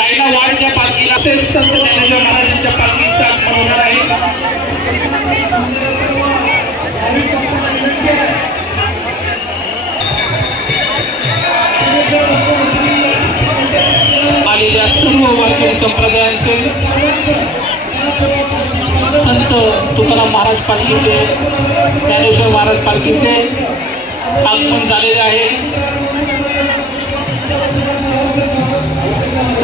तसेच संत ज्ञानेश्वर महाराजांच्या पालखीचा आगमन होणार आहे आलेल्या सर्व वारकरी संप्रदायांचे संत तुकाराम महाराज पालखीचे ज्ञानेश्वर महाराज पालखीचे आगमन झालेले आहे.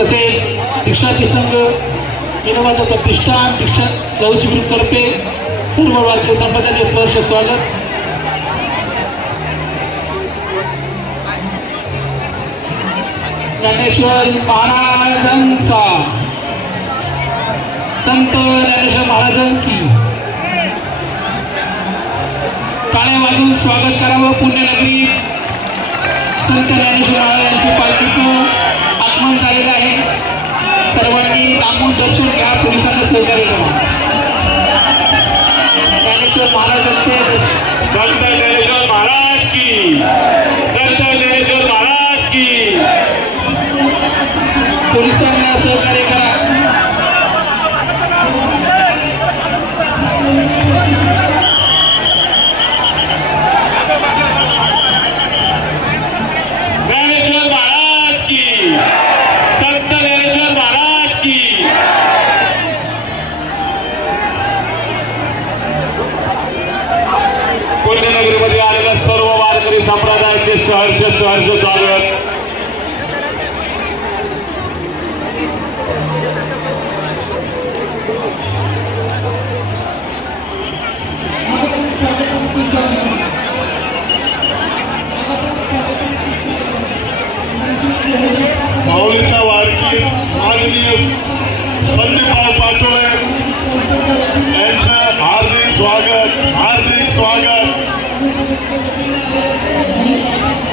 तसेच दीक्षाचे संघ विनोबाचं प्रतिष्ठान दीक्षा जाऊची ग्रुपतर्फे सर्व भारतीय संपदाचे सहर्ष स्वागत. ज्ञानेश्वर महाराजांचा संत ज्ञानेश्वर महाराजांची. टाळ्या वाजून स्वागत करावं पुण्यनगरी संत ज्ञानेश्वर महाराजांची पालखीचं पोलिसांना सहकार्य करा ज्ञानेश्वर महाराज की संत ज्ञानेश्वर महाराज की पुण्यनगरीमध्ये स्वागत